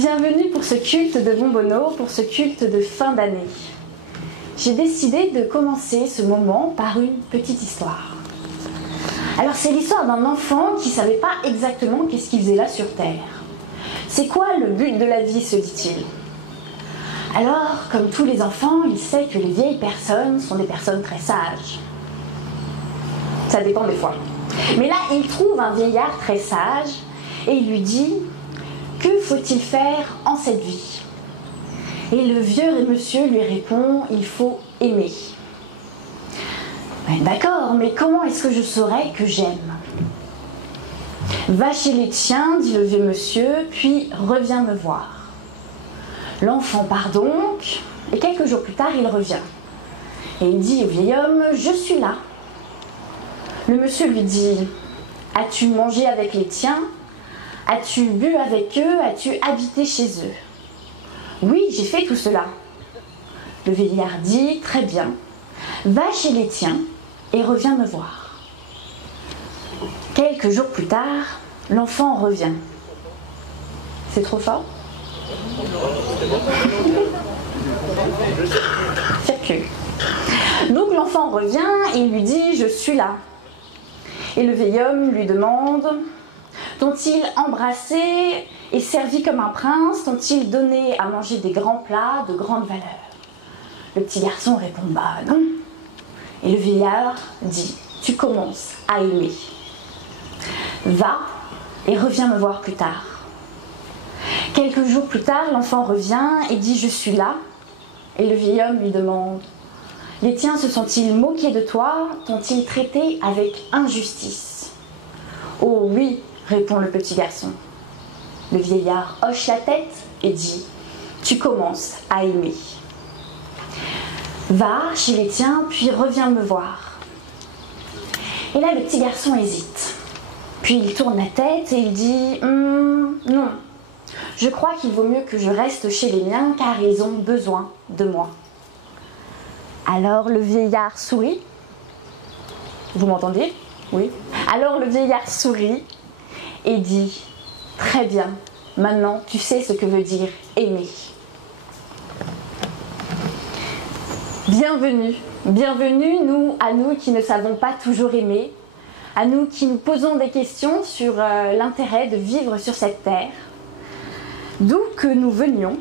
Bienvenue pour ce culte de bonbonneaux, pour ce culte de fin d'année. J'ai décidé de commencer ce moment par une petite histoire. Alors c'est l'histoire d'un enfant qui ne savait pas exactement qu'est-ce qu'il faisait là sur Terre. C'est quoi le but de la vie, se dit-il. Alors, comme tous les enfants, il sait que les vieilles personnes sont des personnes très sages. Ça dépend des fois. Mais là, il trouve un vieillard très sage et il lui dit « Que faut-il faire en cette vie ?» Et le vieux monsieur lui répond « Il faut aimer. » D'accord, mais comment est-ce que je saurais que j'aime ? Va chez les tiens, dit le vieux monsieur, puis reviens me voir. L'enfant part donc, et quelques jours plus tard, il revient. Et il dit au vieil homme « Je suis là. » Le monsieur lui dit « As-tu mangé avec les tiens ? As-tu bu avec eux ? As-tu habité chez eux ? » « Oui, j'ai fait tout cela. » Le vieillard dit « Très bien. Va chez les tiens et reviens me voir. » Quelques jours plus tard, l'enfant revient. C'est trop fort ? Circule. Donc l'enfant revient et il lui dit « Je suis là. » Et le vieil homme lui demande « T'ont-ils embrassé et servi comme un prince ? T'ont-ils donné à manger des grands plats de grande valeur ?» Le petit garçon répond « Bah non. » Et le vieillard dit « Tu commences à aimer. Va et reviens me voir plus tard. » Quelques jours plus tard, l'enfant revient et dit « Je suis là. » Et le vieil homme lui demande « Les tiens se sont-ils moqués de toi ? T'ont-ils traité avec injustice ?» « Oh oui, » répond le petit garçon. Le vieillard hoche la tête et dit « Tu commences à aimer. Va chez les tiens, puis reviens me voir. » Et là, le petit garçon hésite. Puis il tourne la tête et il dit « Non, je crois qu'il vaut mieux que je reste chez les miens car ils ont besoin de moi. » Alors le vieillard sourit. Vous m'entendez ? Oui. Alors le vieillard sourit et dit « Très bien, maintenant tu sais ce que veut dire aimer. » Bienvenue, bienvenue à nous qui ne savons pas toujours aimer, à nous qui nous posons des questions sur l'intérêt de vivre sur cette terre. D'où que nous venions,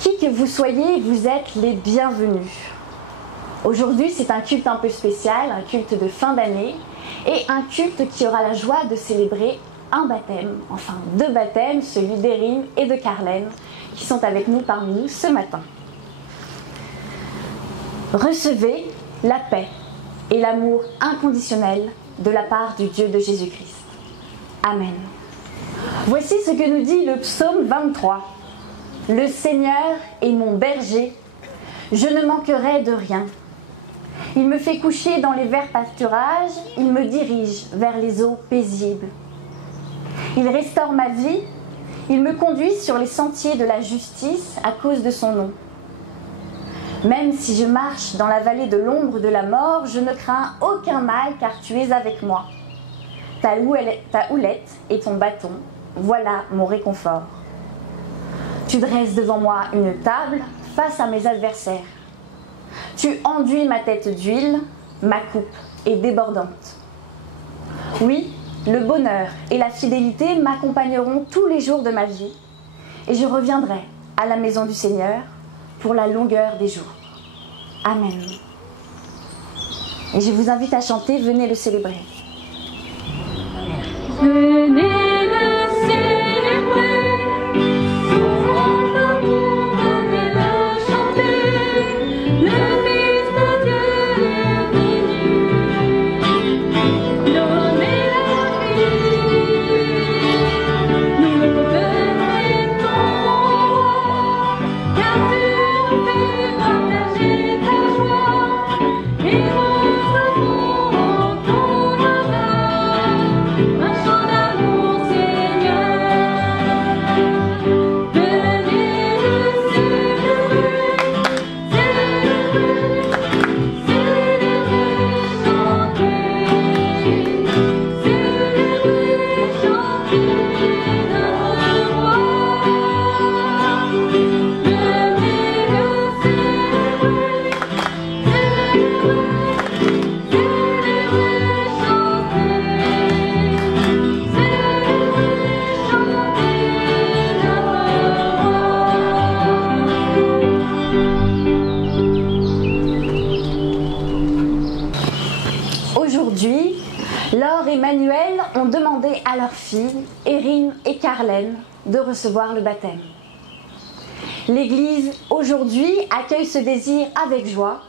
qui que vous soyez, vous êtes les bienvenus. Aujourd'hui, c'est un culte un peu spécial, un culte de fin d'année, et un culte qui aura la joie de célébrer un baptême, enfin 2 baptêmes, celui d'Erin et de Carlène, qui sont avec nous parmi nous ce matin. Recevez la paix et l'amour inconditionnel de la part du Dieu de Jésus-Christ. Amen. Voici ce que nous dit le psaume 23. « Le Seigneur est mon berger, je ne manquerai de rien. Il me fait coucher dans les verts pâturages, il me dirige vers les eaux paisibles. Il restaure ma vie, il me conduit sur les sentiers de la justice à cause de son nom. Même si je marche dans la vallée de l'ombre de la mort, je ne crains aucun mal car tu es avec moi. Ta houlette et ton bâton, voilà mon réconfort. Tu dresses devant moi une table face à mes adversaires. Tu enduis ma tête d'huile, ma coupe est débordante. Oui, le bonheur et la fidélité m'accompagneront tous les jours de ma vie et je reviendrai à la maison du Seigneur pour la longueur des jours. Amen. Et je vous invite à chanter, venez le célébrer. Venez le célébrer, son grand amour, venez le chanter, le Fils de Dieu est venu, donner la vie, nous le bénissons, car tu nous fais partager ta joie, et nous serons ton honneur, un chant d'amour. à leurs filles, Erin et Carlène, de recevoir le baptême. L'Église, aujourd'hui, accueille ce désir avec joie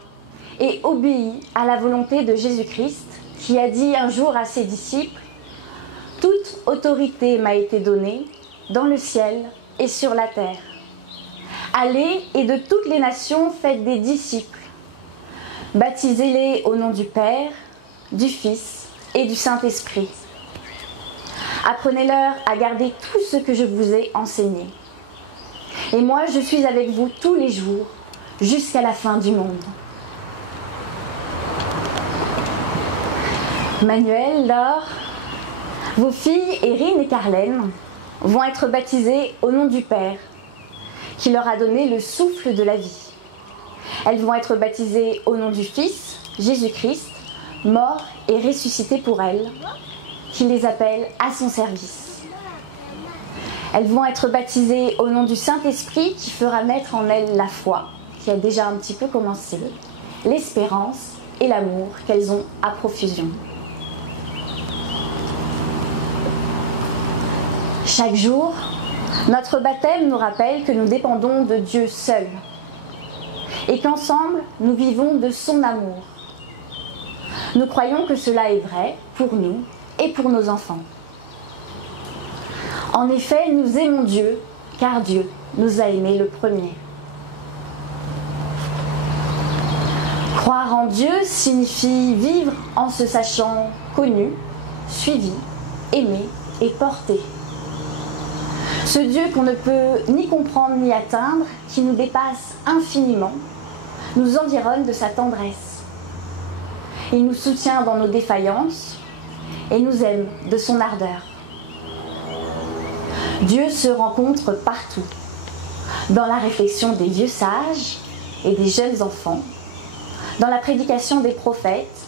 et obéit à la volonté de Jésus-Christ, qui a dit un jour à ses disciples « Toute autorité m'a été donnée dans le ciel et sur la terre. Allez et de toutes les nations faites des disciples. Baptisez-les au nom du Père, du Fils et du Saint-Esprit. Apprenez-leur à garder tout ce que je vous ai enseigné. Et moi, je suis avec vous tous les jours, jusqu'à la fin du monde. » Manuel, Laure, vos filles Erin et Carlène vont être baptisées au nom du Père, qui leur a donné le souffle de la vie. Elles vont être baptisées au nom du Fils, Jésus-Christ, mort et ressuscité pour elles, qui les appelle à son service. Elles vont être baptisées au nom du Saint-Esprit, qui fera naître en elles la foi, qui a déjà un petit peu commencé, l'espérance et l'amour qu'elles ont à profusion. Chaque jour, notre baptême nous rappelle que nous dépendons de Dieu seul et qu'ensemble, nous vivons de son amour. Nous croyons que cela est vrai pour nous et pour nos enfants. En effet, nous aimons Dieu, car Dieu nous a aimés le premier. Croire en Dieu signifie vivre en se sachant connu, suivi, aimé et porté. Ce Dieu qu'on ne peut ni comprendre ni atteindre, qui nous dépasse infiniment, nous environne de sa tendresse. Il nous soutient dans nos défaillances et nous aime de son ardeur. Dieu se rencontre partout, dans la réflexion des vieux sages et des jeunes enfants, dans la prédication des prophètes,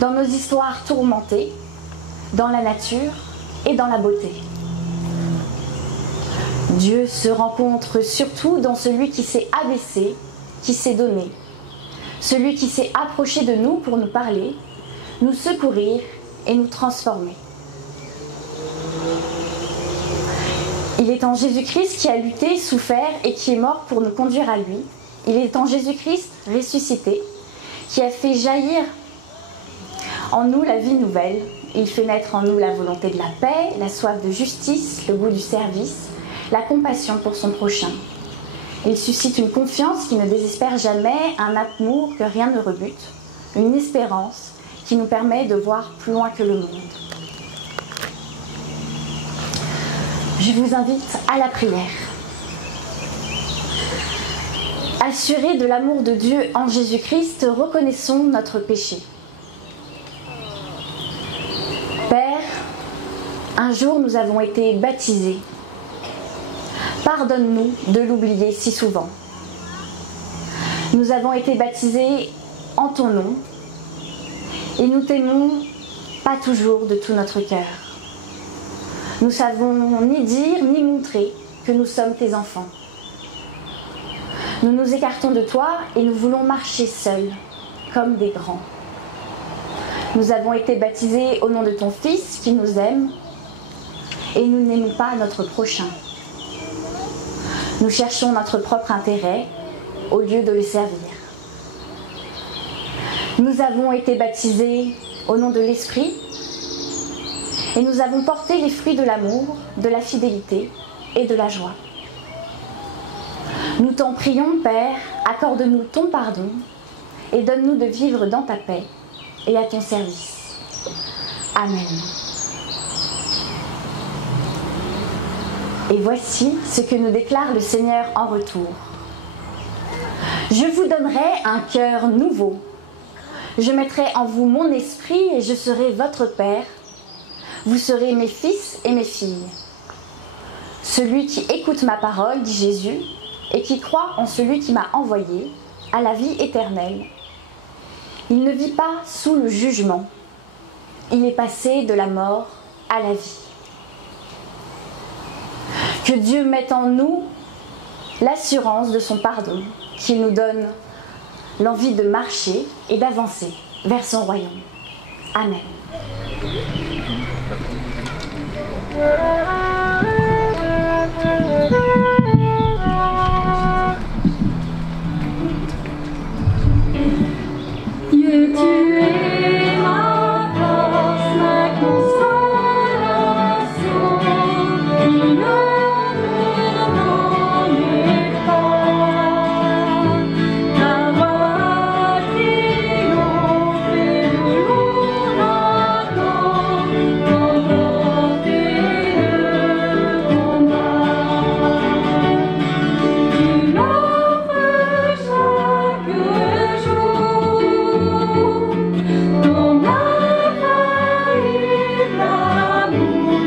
dans nos histoires tourmentées, dans la nature et dans la beauté. Dieu se rencontre surtout dans celui qui s'est abaissé, qui s'est donné, celui qui s'est approché de nous pour nous parler, nous secourir et nous transformer. Il est en Jésus-Christ qui a lutté, souffert et qui est mort pour nous conduire à lui. Il est en Jésus-Christ ressuscité, qui a fait jaillir en nous la vie nouvelle. Il fait naître en nous la volonté de la paix, la soif de justice, le goût du service, la compassion pour son prochain. Il suscite une confiance qui ne désespère jamais, un amour que rien ne rebute, une espérance qui nous permet de voir plus loin que le monde. Je vous invite à la prière. Assurés de l'amour de Dieu en Jésus-Christ, reconnaissons notre péché. Père, un jour nous avons été baptisés. Pardonne-nous de l'oublier si souvent. Nous avons été baptisés en ton nom et nous t'aimons pas toujours de tout notre cœur. Nous savons ni dire ni montrer que nous sommes tes enfants. Nous nous écartons de toi et nous voulons marcher seuls, comme des grands. Nous avons été baptisés au nom de ton Fils qui nous aime et nous n'aimons pas notre prochain. Nous cherchons notre propre intérêt au lieu de le servir. Nous avons été baptisés au nom de l'Esprit et nous avons porté les fruits de l'amour, de la fidélité et de la joie. Nous t'en prions, Père, accorde-nous ton pardon et donne-nous de vivre dans ta paix et à ton service. Amen. Et voici ce que nous déclare le Seigneur en retour. Je vous donnerai un cœur nouveau. Je mettrai en vous mon esprit et je serai votre Père. Vous serez mes fils et mes filles. Celui qui écoute ma parole, dit Jésus, et qui croit en celui qui m'a envoyé, a la vie éternelle. Il ne vit pas sous le jugement. Il est passé de la mort à la vie. Que Dieu mette en nous l'assurance de son pardon, qu'il nous donne l'envie de marcher et d'avancer vers son royaume. Amen. Dieu, tu es ma force, ma consolation, qui ne m'en est pas. Ta voix triomphe et nous l'attend, remporter le combat. Tu m'offres chaque jour ton infaillible amour,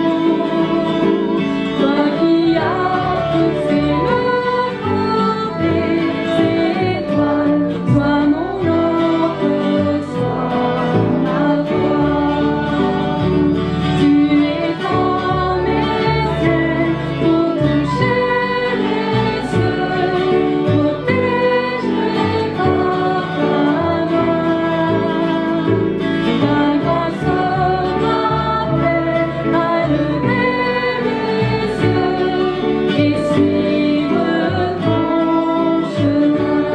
toi qui as fixé le cours des étoiles, sois mon ange, sois ma voix. Tu étends mes ailes pour toucher les cieux, protéger par ta main. Ta grâce m'appelle à lever les yeux et suivre ton chemin.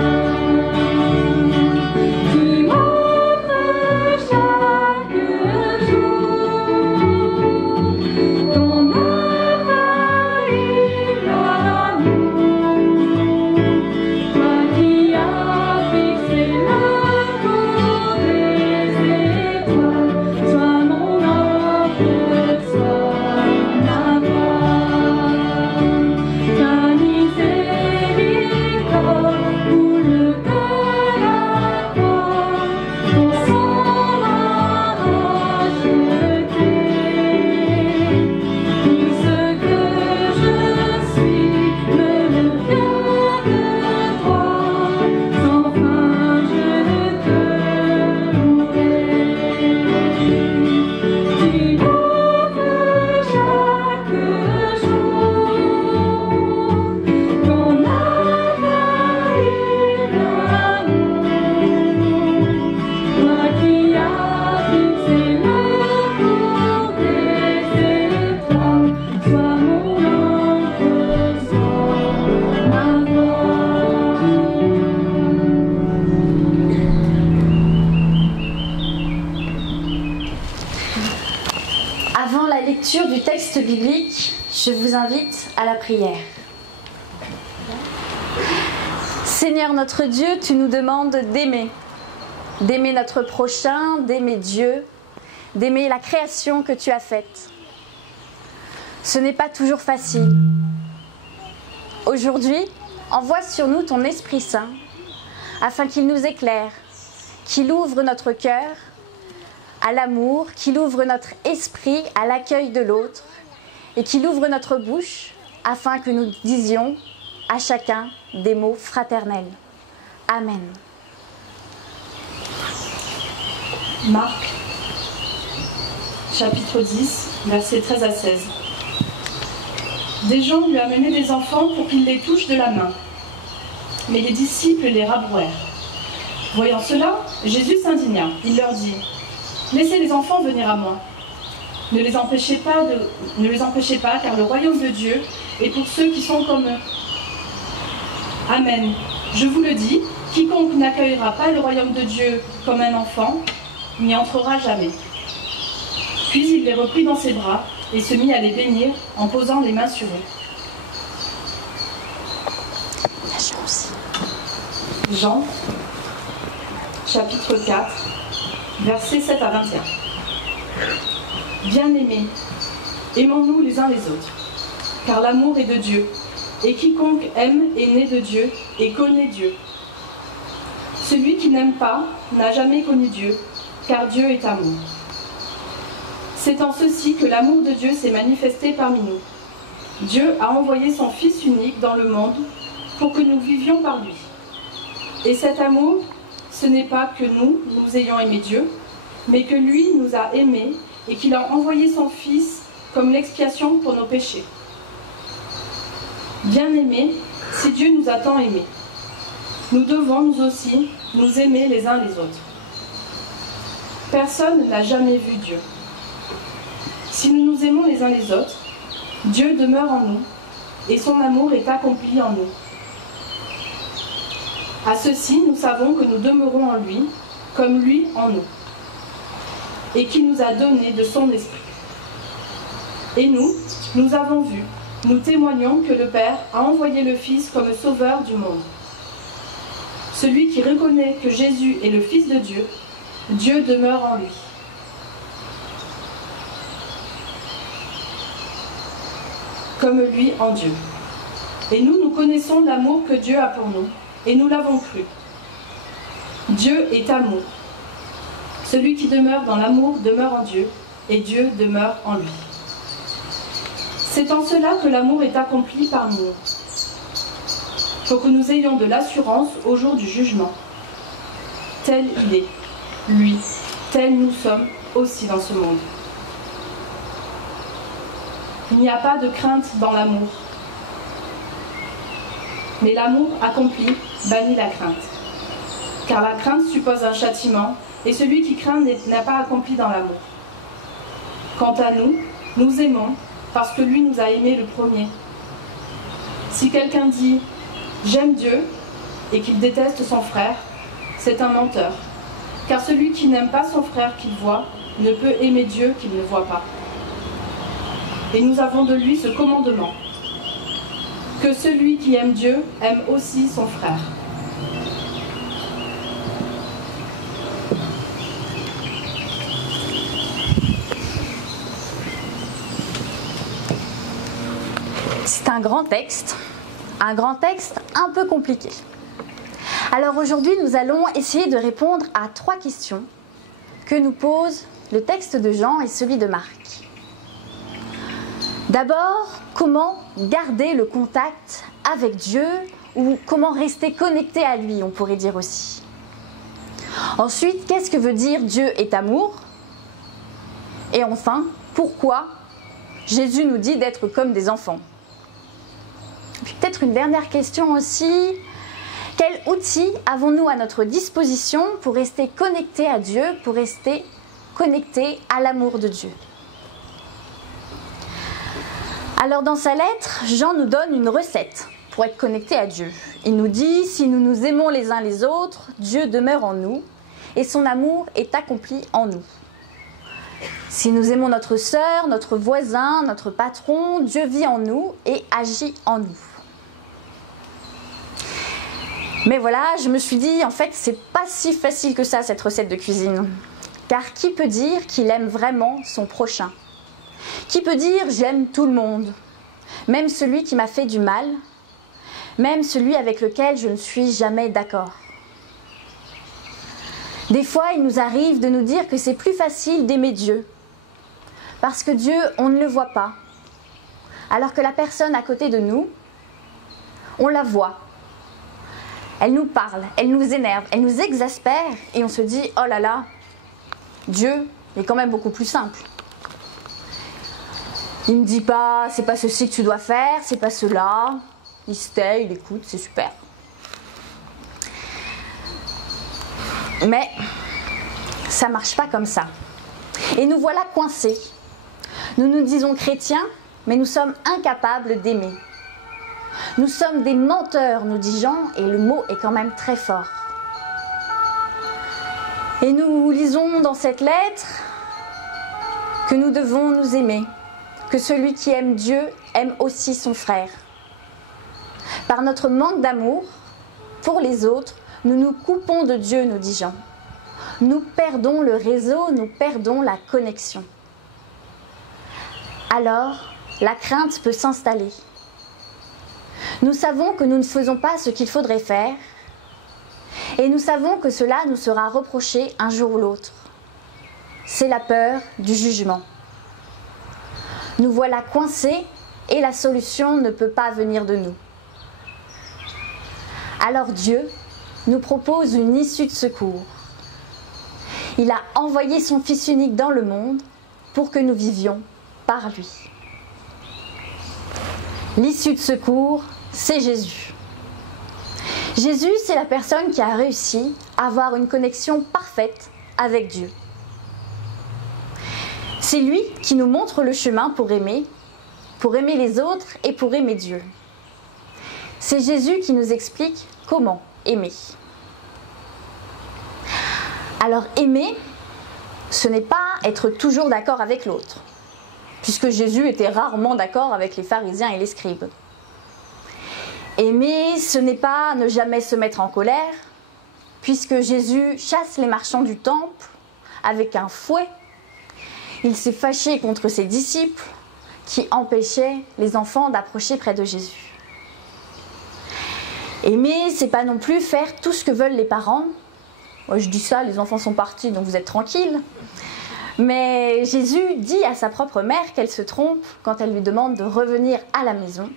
Tu m'offres chaque jour ton infaillible amour, toi qui as fixé le cours des étoiles, sois mon ange, sois ma voix. Ta miséricorde coule de la croix, ton sang m'a racheté. Tout ce que je suis me vient de toi, sans fin je te louerai. Tu m'offres chaque jour ton infaillible amour, toi qui as fixé le cours des étoiles, sois mon ange, sois ma voix. Avant la lecture du texte biblique, je vous invite à la prière. Seigneur notre Dieu, tu nous demandes d'aimer notre prochain, d'aimer Dieu, d'aimer la création que tu as faite. Ce n'est pas toujours facile. Aujourd'hui, envoie sur nous ton Esprit Saint, afin qu'il nous éclaire, qu'il ouvre notre cœur à l'amour, qu'il ouvre notre esprit à l'accueil de l'autre et qu'il ouvre notre bouche afin que nous disions à chacun des mots fraternels. Amen. Marc, chapitre 10, versets 13 à 16. Des gens lui amenaient des enfants pour qu'il les touche de la main. Mais les disciples les rabrouèrent. Voyant cela, Jésus s'indigna. Il leur dit : laissez les enfants venir à moi. Ne les empêchez pas, car le royaume de Dieu est pour ceux qui sont comme eux. Amen. Je vous le dis, quiconque n'accueillera pas le royaume de Dieu comme un enfant n'y entrera jamais. Puis il les reprit dans ses bras et se mit à les bénir en posant les mains sur eux. Jean, chapitre 4, versets 7 à 21. Bien-aimés, aimons-nous les uns les autres, car l'amour est de Dieu, et quiconque aime est né de Dieu et connaît Dieu. Celui qui n'aime pas n'a jamais connu Dieu, car Dieu est amour. C'est en ceci que l'amour de Dieu s'est manifesté parmi nous. Dieu a envoyé son Fils unique dans le monde pour que nous vivions par lui. Et cet amour, ce n'est pas que nous ayons aimé Dieu, mais que lui nous a aimés et qu'il a envoyé son Fils comme l'expiation pour nos péchés. Bien-aimés, si Dieu nous a tant aimés, nous devons nous aussi nous aimer les uns les autres. Personne n'a jamais vu Dieu. Si nous nous aimons les uns les autres, Dieu demeure en nous, et son amour est accompli en nous. À ceci, nous savons que nous demeurons en lui, comme lui en nous, et qu'il nous a donné de son esprit. Et nous avons vu, nous témoignons que le Père a envoyé le Fils comme sauveur du monde. Celui qui reconnaît que Jésus est le Fils de Dieu, Dieu demeure en lui. Comme lui en Dieu. Et nous connaissons l'amour que Dieu a pour nous, et nous l'avons cru. Dieu est amour. Celui qui demeure dans l'amour demeure en Dieu, et Dieu demeure en lui. C'est en cela que l'amour est accompli parmi nous, pour que nous ayons de l'assurance au jour du jugement. Tel il est, lui, tel nous sommes aussi dans ce monde. Il n'y a pas de crainte dans l'amour, mais l'amour accompli bannit la crainte. Car la crainte suppose un châtiment, et celui qui craint n'a pas accompli dans l'amour. Quant à nous, nous aimons parce que lui nous a aimés le premier. Si quelqu'un dit « j'aime Dieu » et qu'il déteste son frère, c'est un menteur. Car celui qui n'aime pas son frère qu'il voit ne peut aimer Dieu qu'il ne voit pas. Et nous avons de lui ce commandement, que celui qui aime Dieu aime aussi son frère. C'est un grand texte un peu compliqué. Alors aujourd'hui, nous allons essayer de répondre à 3 questions que nous pose le texte de Jean et celui de Marc. D'abord, comment garder le contact avec Dieu ou comment rester connecté à lui, on pourrait dire aussi. Ensuite, qu'est-ce que veut dire Dieu est amour? Et enfin, pourquoi Jésus nous dit d'être comme des enfants? Puis peut-être une dernière question aussi. Quels outils avons-nous à notre disposition pour rester connectés à Dieu, pour rester connectés à l'amour de Dieu? Alors dans sa lettre, Jean nous donne une recette pour être connecté à Dieu. Il nous dit, si nous nous aimons les uns les autres, Dieu demeure en nous et son amour est accompli en nous. Si nous aimons notre sœur, notre voisin, notre patron, Dieu vit en nous et agit en nous. Mais voilà, je me suis dit, en fait, c'est pas si facile que ça, cette recette de cuisine. Car qui peut dire qu'il aime vraiment son prochain? Qui peut dire j'aime tout le monde? Même celui qui m'a fait du mal, même celui avec lequel je ne suis jamais d'accord. Des fois, il nous arrive de nous dire que c'est plus facile d'aimer Dieu. Parce que Dieu, on ne le voit pas. Alors que la personne à côté de nous, on la voit. Elle nous parle, elle nous énerve, elle nous exaspère et on se dit « Oh là là, Dieu est quand même beaucoup plus simple. Il ne me dit pas, c'est pas ceci que tu dois faire, c'est pas cela. Il se tait, il écoute, c'est super. » Mais ça ne marche pas comme ça. Et nous voilà coincés. Nous nous disons chrétiens, mais nous sommes incapables d'aimer. Nous sommes des menteurs, nous dit Jean, et le mot est quand même très fort. Et nous lisons dans cette lettre que nous devons nous aimer, que celui qui aime Dieu aime aussi son frère. Par notre manque d'amour pour les autres, nous nous coupons de Dieu, nous dit Jean. Nous perdons le réseau, nous perdons la connexion. Alors, la crainte peut s'installer. Nous savons que nous ne faisons pas ce qu'il faudrait faire et nous savons que cela nous sera reproché un jour ou l'autre. C'est la peur du jugement. Nous voilà coincés et la solution ne peut pas venir de nous. Alors Dieu nous propose une issue de secours. Il a envoyé son Fils unique dans le monde pour que nous vivions par lui. L'issue de secours, c'est Jésus. Jésus, c'est la personne qui a réussi à avoir une connexion parfaite avec Dieu. C'est lui qui nous montre le chemin pour aimer, pour aimer les autres et pour aimer Dieu. C'est Jésus qui nous explique comment aimer. Alors aimer, ce n'est pas être toujours d'accord avec l'autre, puisque Jésus était rarement d'accord avec les pharisiens et les scribes. Aimer, ce n'est pas ne jamais se mettre en colère, puisque Jésus chasse les marchands du temple avec un fouet. Il s'est fâché contre ses disciples qui empêchaient les enfants d'approcher près de Jésus. Aimer, c'est pas non plus faire tout ce que veulent les parents. Moi, je dis ça, les enfants sont partis, donc vous êtes tranquilles. Mais Jésus dit à sa propre mère qu'elle se trompe quand elle lui demande de revenir à la maison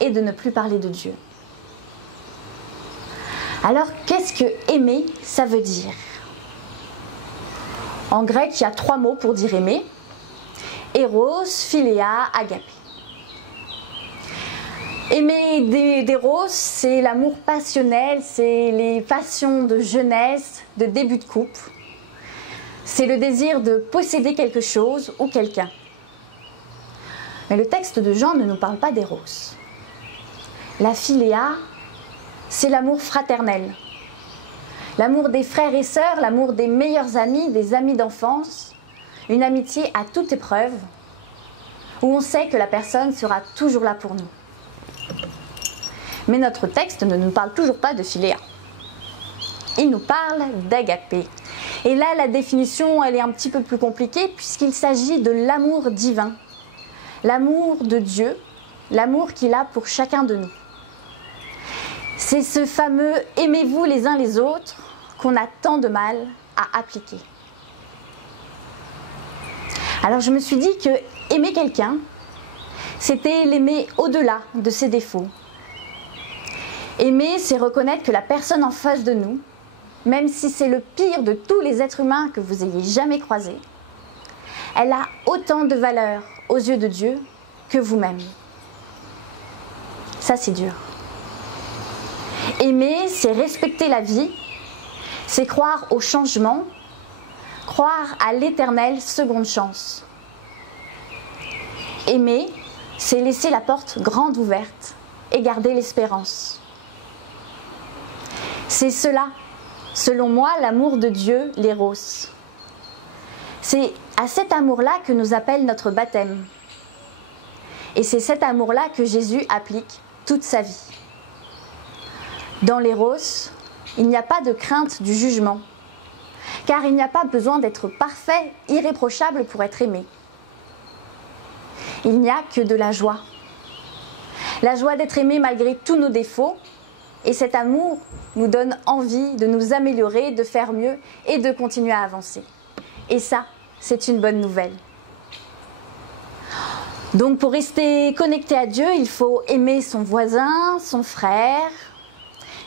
et de ne plus parler de Dieu. Alors, qu'est-ce que aimer, ça veut dire? En grec, il y a 3 mots pour dire aimer. Eros, philéa, agapé. Aimer d'éros, c'est l'amour passionnel, c'est les passions de jeunesse, de début de couple. C'est le désir de posséder quelque chose ou quelqu'un. Mais le texte de Jean ne nous parle pas d'éros. La philéa, c'est l'amour fraternel. L'amour des frères et sœurs, l'amour des meilleurs amis, des amis d'enfance. Une amitié à toute épreuve, où on sait que la personne sera toujours là pour nous. Mais notre texte ne nous parle toujours pas de philéa. Il nous parle d'agapé. Et là, la définition, elle est un petit peu plus compliquée, puisqu'il s'agit de l'amour divin. L'amour de Dieu, l'amour qu'il a pour chacun de nous. C'est ce fameux « aimez-vous les uns les autres » qu'on a tant de mal à appliquer. Alors je me suis dit que aimer quelqu'un, c'était l'aimer au-delà de ses défauts. Aimer, c'est reconnaître que la personne en face de nous, même si c'est le pire de tous les êtres humains que vous ayez jamais croisés, elle a autant de valeur aux yeux de Dieu que vous-même. Ça, c'est dur. Aimer, c'est respecter la vie, c'est croire au changement, croire à l'éternelle seconde chance. Aimer, c'est laisser la porte grande ouverte et garder l'espérance. C'est cela, selon moi, l'amour de Dieu, l'éros. C'est à cet amour-là que nous appelle notre baptême. Et c'est cet amour-là que Jésus applique toute sa vie. Dans l'éros, il n'y a pas de crainte du jugement, car il n'y a pas besoin d'être parfait, irréprochable pour être aimé. Il n'y a que de la joie. La joie d'être aimé malgré tous nos défauts, et cet amour nous donne envie de nous améliorer, de faire mieux et de continuer à avancer. Et ça, c'est une bonne nouvelle. Donc pour rester connecté à Dieu, il faut aimer son voisin, son frère,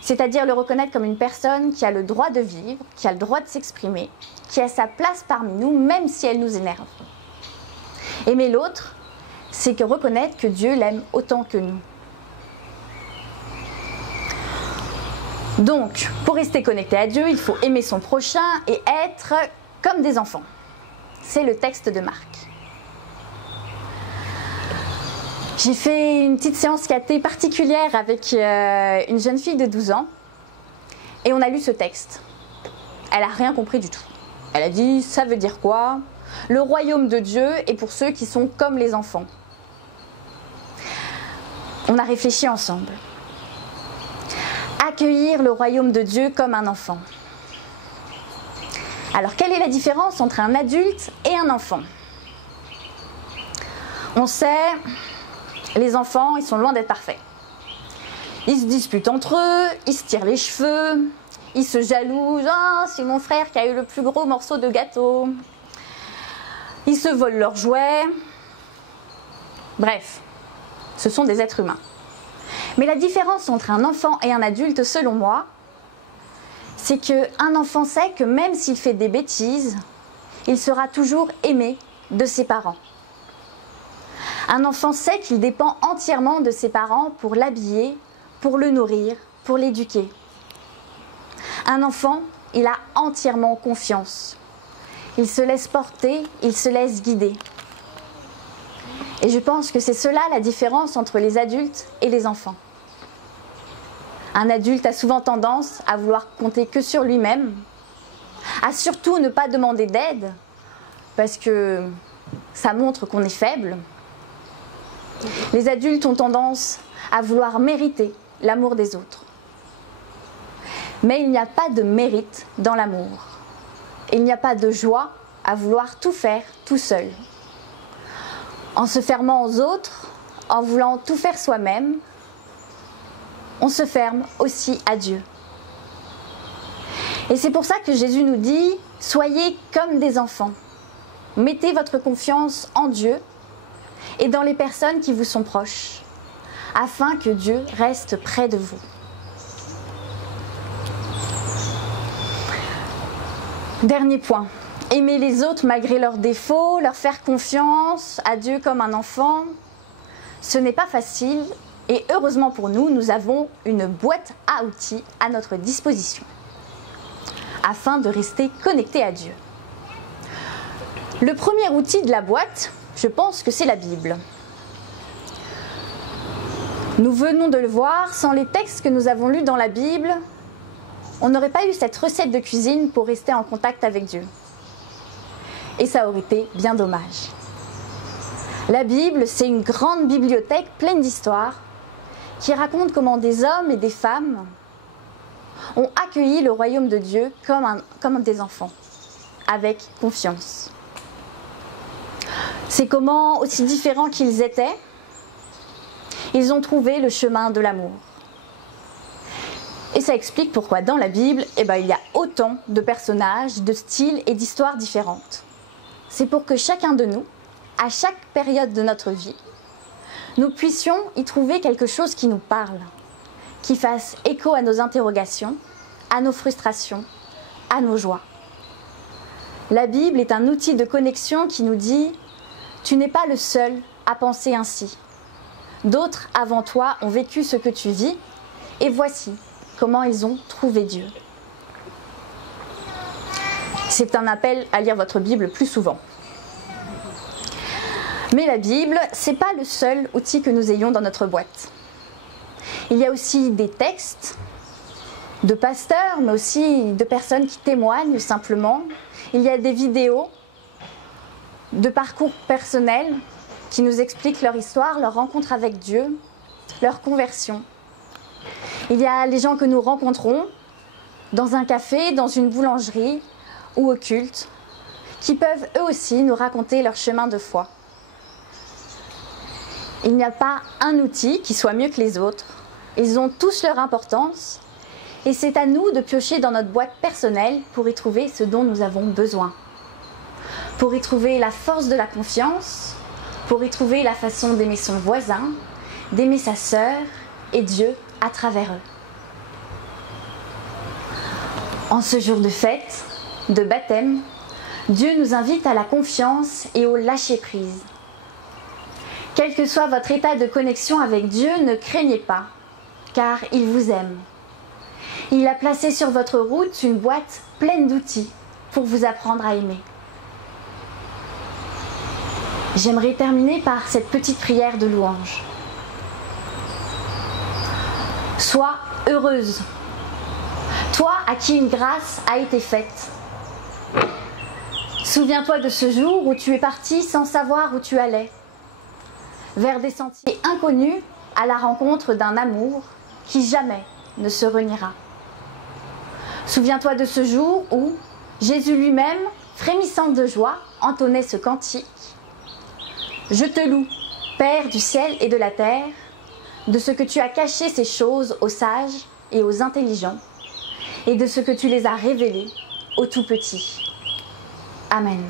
c'est-à-dire le reconnaître comme une personne qui a le droit de vivre, qui a le droit de s'exprimer, qui a sa place parmi nous, même si elle nous énerve. Aimer l'autre, c'est que reconnaître que Dieu l'aime autant que nous. Donc, pour rester connecté à Dieu, il faut aimer son prochain et être comme des enfants. C'est le texte de Marc. J'ai fait une petite séance caté particulière avec une jeune fille de 12 ans et on a lu ce texte. Elle n'a rien compris du tout. Elle a dit, ça veut dire quoi? Le royaume de Dieu est pour ceux qui sont comme les enfants. On a réfléchi ensemble. Accueillir le royaume de Dieu comme un enfant. Alors, quelle est la différence entre un adulte et un enfant? On sait, les enfants, ils sont loin d'être parfaits. Ils se disputent entre eux, ils se tirent les cheveux, ils se jalousent. Ah, c'est mon frère qui a eu le plus gros morceau de gâteau. Ils se volent leurs jouets. Bref, ce sont des êtres humains. Mais la différence entre un enfant et un adulte, selon moi, c'est qu'un enfant sait que même s'il fait des bêtises, il sera toujours aimé de ses parents. Un enfant sait qu'il dépend entièrement de ses parents pour l'habiller, pour le nourrir, pour l'éduquer. Un enfant, il a entièrement confiance. Il se laisse porter, il se laisse guider. Et je pense que c'est cela la différence entre les adultes et les enfants. Un adulte a souvent tendance à vouloir compter que sur lui-même, à surtout ne pas demander d'aide, parce que ça montre qu'on est faible. Les adultes ont tendance à vouloir mériter l'amour des autres. Mais il n'y a pas de mérite dans l'amour. Il n'y a pas de joie à vouloir tout faire tout seul. En se fermant aux autres, en voulant tout faire soi-même, on se ferme aussi à Dieu. Et c'est pour ça que Jésus nous dit « Soyez comme des enfants. Mettez votre confiance en Dieu et dans les personnes qui vous sont proches, afin que Dieu reste près de vous. » Dernier point. Aimer les autres malgré leurs défauts, leur faire confiance à Dieu comme un enfant, ce n'est pas facile et heureusement pour nous, nous avons une boîte à outils à notre disposition afin de rester connectés à Dieu. Le premier outil de la boîte, je pense que c'est la Bible. Nous venons de le voir, sans les textes que nous avons lus dans la Bible, on n'aurait pas eu cette recette de cuisine pour rester en contact avec Dieu. Et ça aurait été bien dommage. La Bible, c'est une grande bibliothèque pleine d'histoires qui raconte comment des hommes et des femmes ont accueilli le royaume de Dieu comme des enfants, avec confiance. C'est comment, aussi différents qu'ils étaient, ils ont trouvé le chemin de l'amour. Et ça explique pourquoi dans la Bible, il y a autant de personnages, de styles et d'histoires différentes. C'est pour que chacun de nous, à chaque période de notre vie, nous puissions y trouver quelque chose qui nous parle, qui fasse écho à nos interrogations, à nos frustrations, à nos joies. La Bible est un outil de connexion qui nous dit « Tu n'es pas le seul à penser ainsi. D'autres avant toi ont vécu ce que tu vis et voici comment ils ont trouvé Dieu. » C'est un appel à lire votre Bible plus souvent. Mais la Bible, ce n'est pas le seul outil que nous ayons dans notre boîte. Il y a aussi des textes de pasteurs, mais aussi de personnes qui témoignent simplement. Il y a des vidéos de parcours personnels qui nous expliquent leur histoire, leur rencontre avec Dieu, leur conversion. Il y a les gens que nous rencontrons dans un café, dans une boulangerie ou au culte, qui peuvent eux aussi nous raconter leur chemin de foi. Il n'y a pas un outil qui soit mieux que les autres. Ils ont tous leur importance et c'est à nous de piocher dans notre boîte personnelle pour y trouver ce dont nous avons besoin. Pour y trouver la force de la confiance, pour y trouver la façon d'aimer son voisin, d'aimer sa sœur et Dieu à travers eux. En ce jour de fête, de baptême, Dieu nous invite à la confiance et au lâcher-prise. Quel que soit votre état de connexion avec Dieu, ne craignez pas, car il vous aime. Il a placé sur votre route une boîte pleine d'outils pour vous apprendre à aimer. J'aimerais terminer par cette petite prière de louange. Sois heureuse, toi à qui une grâce a été faite. Souviens-toi de ce jour où tu es parti sans savoir où tu allais, vers des sentiers inconnus à la rencontre d'un amour qui jamais ne se reniera. Souviens-toi de ce jour où Jésus lui-même, frémissant de joie, entonnait ce cantique. Je te loue, Père du ciel et de la terre, de ce que tu as caché ces choses aux sages et aux intelligents, et de ce que tu les as révélées aux tout petits. Amen.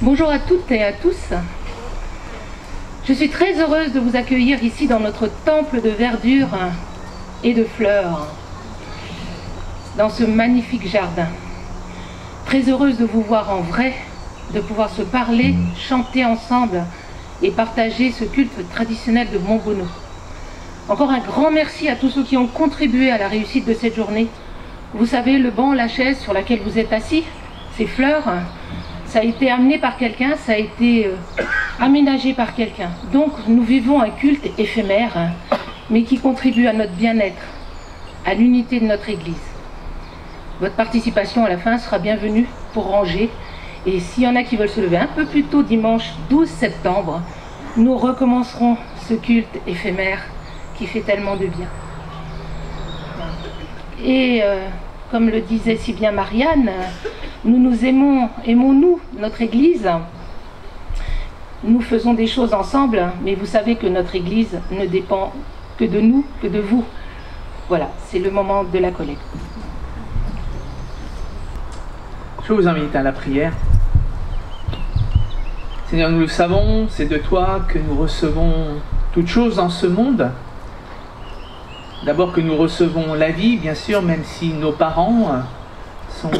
Bonjour à toutes et à tous. Je suis très heureuse de vous accueillir ici dans notre temple de verdure et de fleurs, dans ce magnifique jardin. Très heureuse de vous voir en vrai, de pouvoir se parler, chanter ensemble et partager ce culte traditionnel de Montbonneau. Encore un grand merci à tous ceux qui ont contribué à la réussite de cette journée. Vous savez, le banc, la chaise sur laquelle vous êtes assis, ces fleurs, ça a été amené par quelqu'un, ça a été aménagé par quelqu'un. Donc nous vivons un culte éphémère, mais qui contribue à notre bien-être, à l'unité de notre Église. Votre participation à la fin sera bienvenue pour ranger. Et s'il y en a qui veulent se lever un peu plus tôt, dimanche 12 septembre, nous recommencerons ce culte éphémère qui fait tellement de bien. Et comme le disait si bien Marianne, nous aimons-nous notre Église. Nous faisons des choses ensemble, mais vous savez que notre Église ne dépend que de nous, que de vous. Voilà, c'est le moment de la collecte. Je vous invite à la prière. Seigneur, nous le savons, c'est de toi que nous recevons toutes choses dans ce monde. D'abord que nous recevons la vie, bien sûr, même si nos parents sont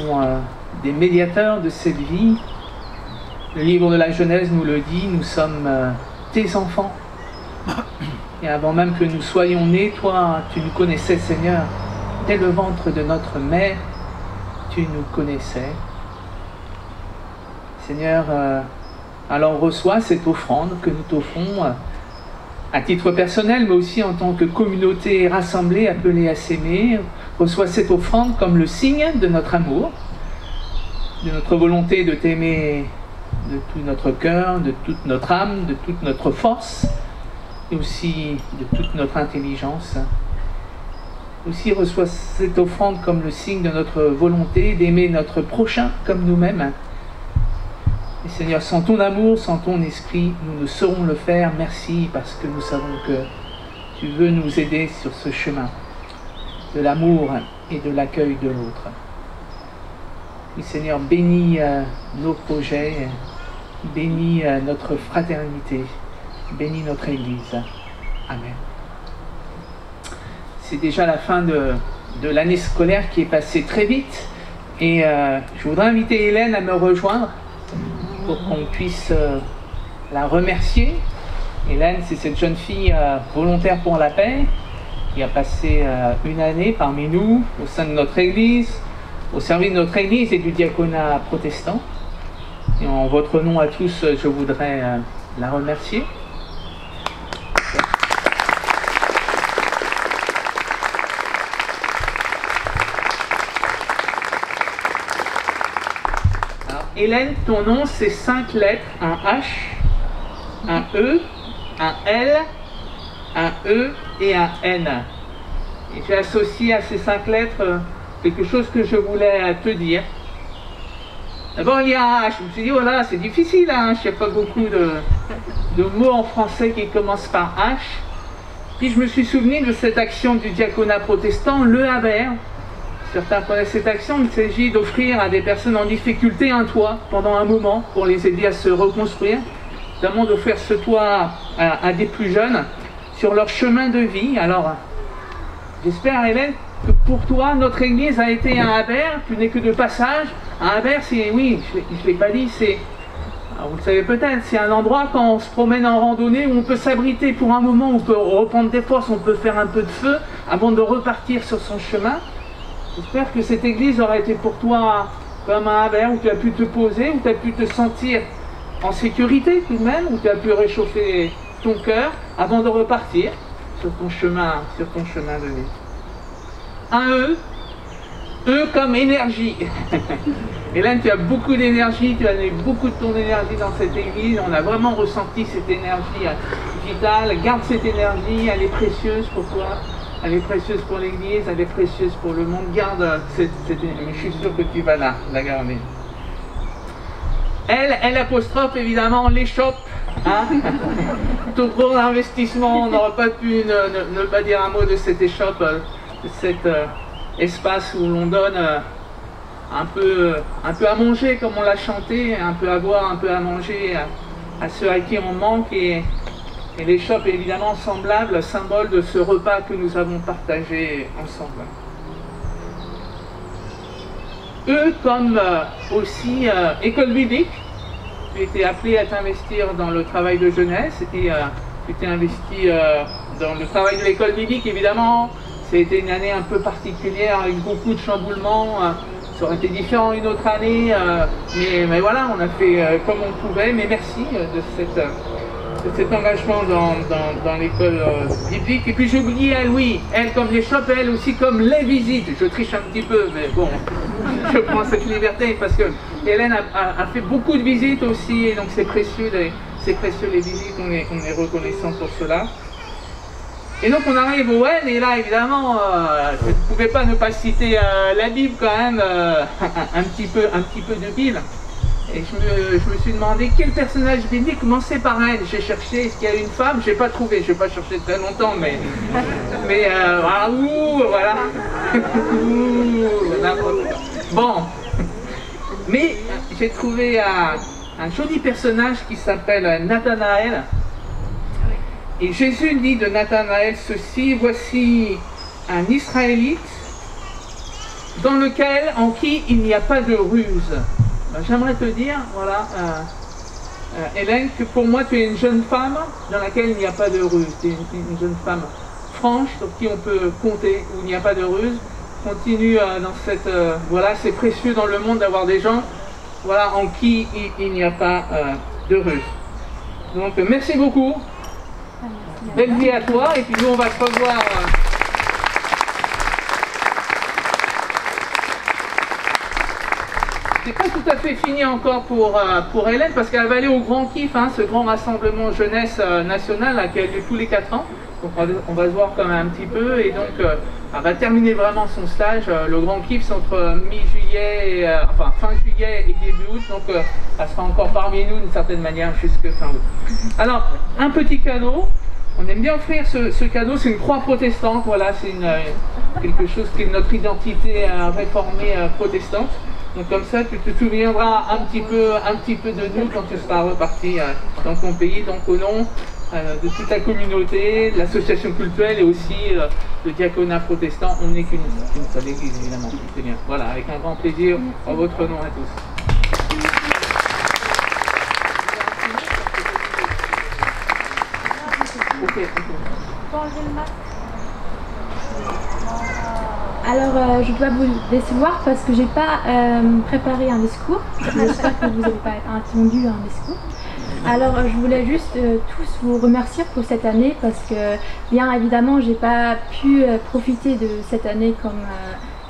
des médiateurs de cette vie. Le livre de la Genèse nous le dit, nous sommes tes enfants. Et avant même que nous soyons nés, toi, tu nous connaissais, Seigneur. Dès le ventre de notre mère, tu nous connaissais. Seigneur, alors reçois cette offrande que nous t'offrons à titre personnel, mais aussi en tant que communauté rassemblée, appelée à s'aimer. Reçois cette offrande comme le signe de notre amour, de notre volonté de t'aimer de tout notre cœur, de toute notre âme, de toute notre force, et aussi de toute notre intelligence. Aussi reçois cette offrande comme le signe de notre volonté d'aimer notre prochain comme nous-mêmes. Et Seigneur, sans ton amour, sans ton esprit, nous ne saurons le faire. Merci, parce que nous savons que tu veux nous aider sur ce chemin de l'amour et de l'accueil de l'autre. Et Seigneur, bénis nos projets, bénis notre fraternité, bénis notre Église. Amen. C'est déjà la fin de l'année scolaire qui est passée très vite. Et je voudrais inviter Hélène à me rejoindre pour qu'on puisse la remercier. Hélène, c'est cette jeune fille volontaire pour la paix qui a passé une année parmi nous, au sein de notre Église, au service de notre Église et du diaconat protestant. Et en votre nom à tous, je voudrais la remercier. Hélène, ton nom, c'est 5 lettres, un H, un E, un L, un E et un N. Et j'ai associé à ces 5 lettres quelque chose que je voulais te dire. D'abord, il y a un H. Je me suis dit, voilà, c'est difficile, hein, il n'y a pas beaucoup de mots en français qui commencent par H. Puis je me suis souvenu de cette action du diaconat protestant, le haber. Certains connaissent cette action, il s'agit d'offrir à des personnes en difficulté un toit pendant un moment pour les aider à se reconstruire, notamment d'offrir ce toit à des plus jeunes sur leur chemin de vie. Alors, j'espère, Hélène, que pour toi, notre Église a été un haber, tu n'es que de passage. Un haber, c'est, oui, je ne l'ai pas dit, c'est, vous le savez peut-être, c'est un endroit quand on se promène en randonnée où on peut s'abriter pour un moment, on peut reprendre des forces, on peut faire un peu de feu avant de repartir sur son chemin. J'espère que cette église aura été pour toi comme un haber où tu as pu te poser, où tu as pu te sentir en sécurité tout de même, où tu as pu réchauffer ton cœur avant de repartir sur ton chemin de vie. Un E, E comme énergie. Hélène, tu as beaucoup d'énergie, tu as donné beaucoup de ton énergie dans cette église, on a vraiment ressenti cette énergie vitale. Garde cette énergie, elle est précieuse pour toi. Elle est précieuse pour l'Église, elle est précieuse pour le monde. Garde cette énergie, je suis sûr que tu vas la garder. Elle apostrophe évidemment l'échoppe. Hein. Tout gros investissement, on n'aurait pas pu ne pas dire un mot de cette échoppe, de cet espace où l'on donne un peu à manger comme on l'a chanté, un peu à boire, un peu à manger à ceux à qui on manque, et les chopes évidemment semblables, symbole de ce repas que nous avons partagé ensemble. Eux, comme aussi école biblique, j'ai été appelé à t'investir dans le travail de jeunesse, et j'ai été investi dans le travail de l'école biblique. Évidemment, c'était une année un peu particulière avec beaucoup de chamboulements. Ça aurait été différent une autre année, mais voilà, on a fait comme on pouvait. Mais merci de cet engagement dans l'école biblique. Et puis j'ai oublié elle, oui, elle comme les chopes, elle aussi comme les visites. Je triche un petit peu, mais bon, je prends cette liberté parce que Hélène a fait beaucoup de visites aussi, et donc c'est précieux les visites, on est reconnaissant pour cela. Et donc on arrive au N, et là évidemment, je ne pouvais pas ne pas citer la Bible quand même, un petit peu de Bible. Et je me suis demandé quel personnage biblique commençait par elle. J'ai cherché, est-ce qu'il y a une femme? Je n'ai pas trouvé, je n'ai pas cherché très longtemps, mais voilà. Bon, mais j'ai trouvé un joli personnage qui s'appelle Nathanaël. Et Jésus dit de Nathanaël ceci: voici un Israélite en qui il n'y a pas de ruse. J'aimerais te dire, voilà, Hélène, que pour moi tu es une jeune femme dans laquelle il n'y a pas de ruse. Tu es une jeune femme franche sur qui on peut compter, où il n'y a pas de ruse. Continue dans cette... voilà, c'est précieux dans le monde d'avoir des gens, voilà, en qui il n'y a pas de ruse. Donc merci beaucoup. Belle vie à toi, et puis nous on va se revoir. C'est pas tout à fait fini encore pour Hélène, parce qu'elle va aller au Grand Kiff, hein, ce grand rassemblement jeunesse national là, qui a lieu tous les 4 ans. Donc on va se voir quand même un petit peu, et donc elle va terminer vraiment son stage. Le Grand Kiff c'est entre mi-juillet, enfin fin juillet et début août, donc elle sera encore parmi nous d'une certaine manière jusque fin août. Alors, un petit cadeau. On aime bien offrir ce cadeau, c'est une croix protestante, voilà, c'est quelque chose qui est notre identité réformée protestante. Donc comme ça, tu te souviendras un petit peu de nous quand tu seras reparti dans ton pays. Donc au nom de toute la communauté, de l'association cultuelle et aussi le diaconat protestant, on n'est qu'une seule église évidemment, c'est bien. Voilà, avec un grand plaisir, en votre nom à tous. Alors, je dois vous laisser voir parce que j'ai pas préparé un discours. J'espère que vous n'avez pas attendu un discours. Alors, je voulais juste tous vous remercier pour cette année parce que, bien évidemment, j'ai pas pu profiter de cette année comme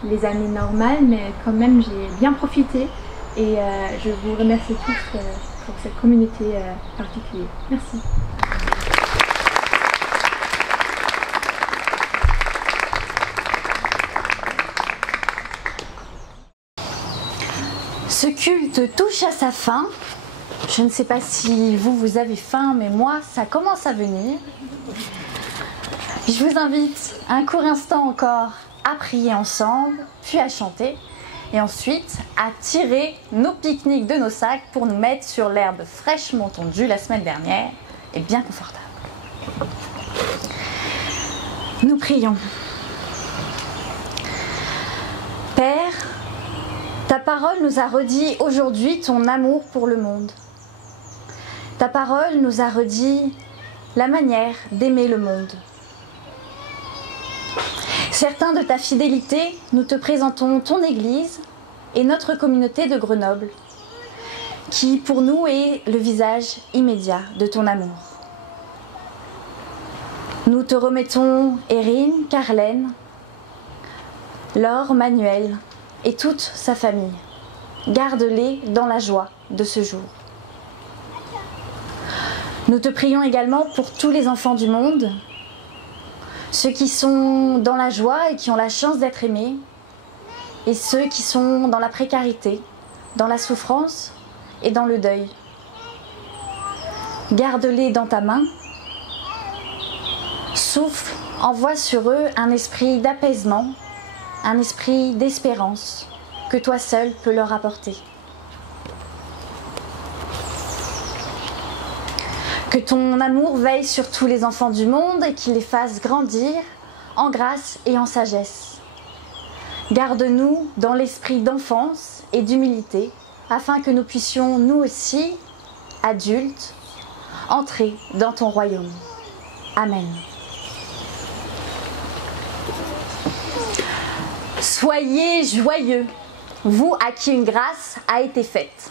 les années normales, mais quand même, j'ai bien profité et je vous remercie tous pour cette communauté particulière. Merci. Ce culte touche à sa fin. Je ne sais pas si vous avez faim, mais moi, ça commence à venir. Je vous invite un court instant encore à prier ensemble, puis à chanter, et ensuite à tirer nos pique-niques de nos sacs pour nous mettre sur l'herbe fraîchement tondue la semaine dernière et bien confortable. Nous prions. Père, ta parole nous a redit aujourd'hui ton amour pour le monde. Ta parole nous a redit la manière d'aimer le monde. Certains de ta fidélité, nous te présentons ton Église et notre communauté de Grenoble, qui pour nous est le visage immédiat de ton amour. Nous te remettons Erin, Carlène, Laure, Manuel et toute sa famille. Garde-les dans la joie de ce jour. Nous te prions également pour tous les enfants du monde, ceux qui sont dans la joie et qui ont la chance d'être aimés, et ceux qui sont dans la précarité, dans la souffrance et dans le deuil. Garde-les dans ta main. Souffle, envoie sur eux un esprit d'apaisement, un esprit d'espérance, que toi seul peux leur apporter. Que ton amour veille sur tous les enfants du monde et qu'il les fasse grandir en grâce et en sagesse. Garde-nous dans l'esprit d'enfance et d'humilité, afin que nous puissions, nous aussi, adultes, entrer dans ton royaume. Amen. Soyez joyeux, vous à qui une grâce a été faite.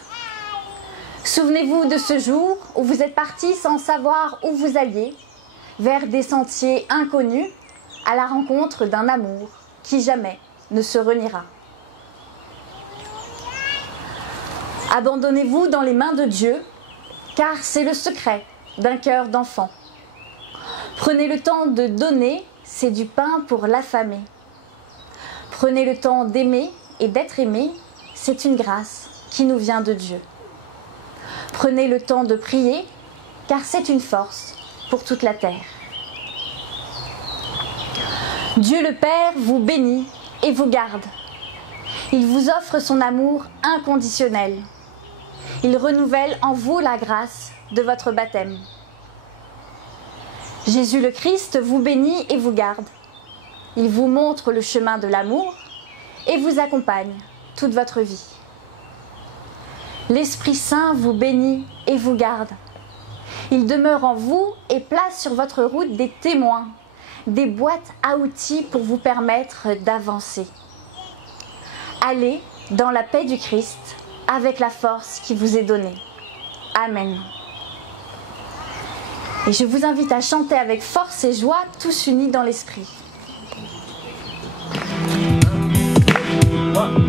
Souvenez-vous de ce jour où vous êtes partis sans savoir où vous alliez, vers des sentiers inconnus, à la rencontre d'un amour qui jamais ne se reniera. Abandonnez-vous dans les mains de Dieu, car c'est le secret d'un cœur d'enfant. Prenez le temps de donner, c'est du pain pour l'affamé. Prenez le temps d'aimer et d'être aimé, c'est une grâce qui nous vient de Dieu. Prenez le temps de prier, car c'est une force pour toute la terre. Dieu le Père vous bénit et vous garde. Il vous offre son amour inconditionnel. Il renouvelle en vous la grâce de votre baptême. Jésus le Christ vous bénit et vous garde. Il vous montre le chemin de l'amour et vous accompagne toute votre vie. L'Esprit Saint vous bénit et vous garde. Il demeure en vous et place sur votre route des témoins, des boîtes à outils pour vous permettre d'avancer. Allez dans la paix du Christ avec la force qui vous est donnée. Amen. Et je vous invite à chanter avec force et joie, tous unis dans l'esprit. 1,